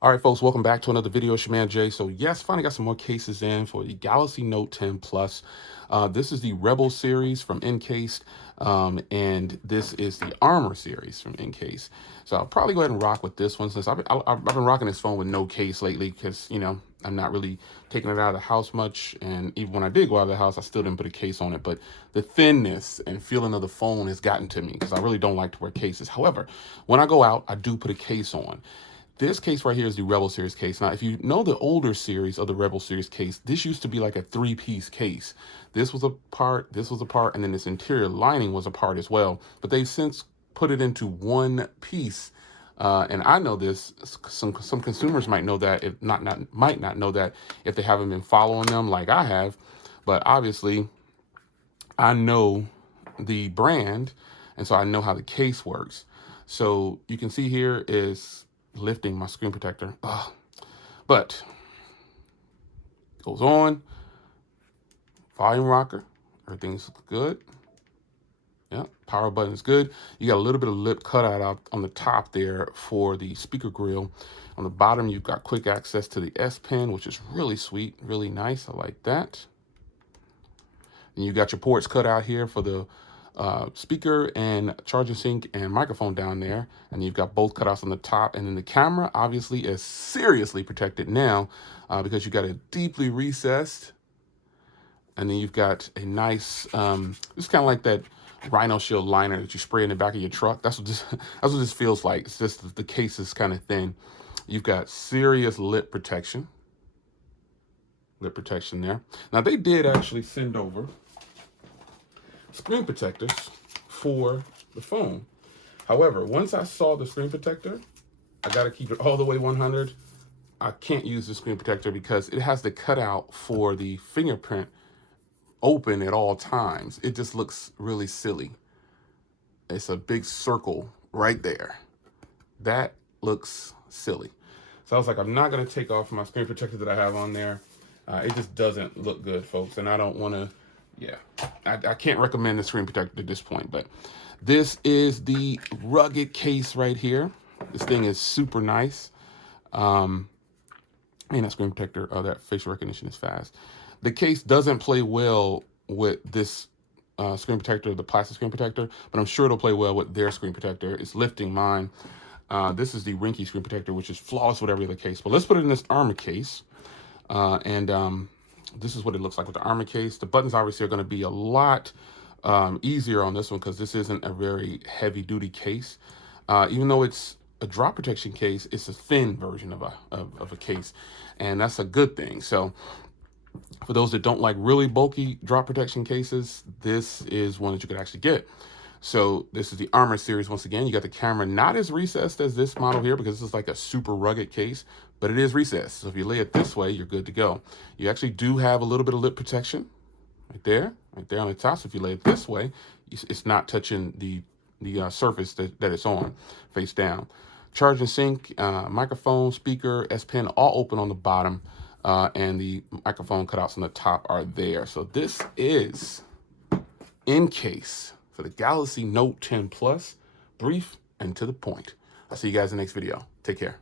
All right, folks, welcome back to another video. It's your man Jay. So yes, finally got some more cases in for the Galaxy Note 10 Plus. This is the Rebel series from Encased, and this is the Armor series from Encased. So I'll probably go ahead and rock with this one since I've been rocking this phone with no case lately because, you know, I'm not really taking it out of the house much. And even when I did go out of the house, I still didn't put a case on it. But the thinness and feeling of the phone has gotten to me because I really don't like to wear cases. However, when I go out, I do put a case on. This case right here is the Rebel series case. Now, if you know the older series of the Rebel series case, this used to be like a three-piece case. This was a part, and then this interior lining was a part as well. But they've since put it into one piece. And I know this, some consumers might know that, if might not know that if they haven't been following them like I have. But obviously, I know the brand, and so I know how the case works. So you can see here is lifting my screen protector. But goes on, volume rocker, everything's good. Yeah, power button is good. You got a little bit of lip cutout out on the top there for the speaker grill. On the bottom, you've got quick access to the S Pen, which is really sweet, really nice. I like that. And you got your ports cut out here for the speaker and charging sink and microphone down there, and you've got both cutouts on the top. And then the camera obviously is seriously protected now because you got it deeply recessed, and then you've got a nice it's kind of like that Rhino Shield liner that you spray in the back of your truck. That's what this feels like. It's just the case is kind of thin. You've got serious lip protection there. Now they did actually send over screen protectors for the phone. However, once I saw the screen protector, I got to keep it all the way 100. I can't use the screen protector because it has the cutout for the fingerprint open at all times. It just looks really silly. It's a big circle right there. That looks silly. So I was like, I'm not going to take off my screen protector that I have on there. It just doesn't look good, folks. And I don't want to, I can't recommend the screen protector at this point. But this is the rugged case right here. This thing is super nice. And that screen protector, that facial recognition is fast. The case doesn't play well with this screen protector, the plastic screen protector, but I'm sure it'll play well with their screen protector. It's lifting mine. This is the Rinky screen protector, which is flawless with every other case. But let's put it in this Armor case. This is what it looks like with the Armor case. The buttons obviously are going to be a lot easier on this one because this isn't a very heavy duty case. Even though it's a drop protection case, it's a thin version of a case, and that's a good thing. So for those that don't like really bulky drop protection cases, this is one that you could actually get. So this is the Armor series. Once again, you got the camera not as recessed as this model here because this is like a super rugged case, but it is recessed. So if you lay it this way, you're good to go. You actually do have a little bit of lip protection right there on the top. So if you lay it this way, it's not touching the surface that it's on, face down. Charging sink, microphone, speaker, S Pen, all open on the bottom, and the microphone cutouts on the top are there. So this is Encased for the Galaxy Note 10 Plus. Brief and to the point. I'll see you guys in the next video. Take care.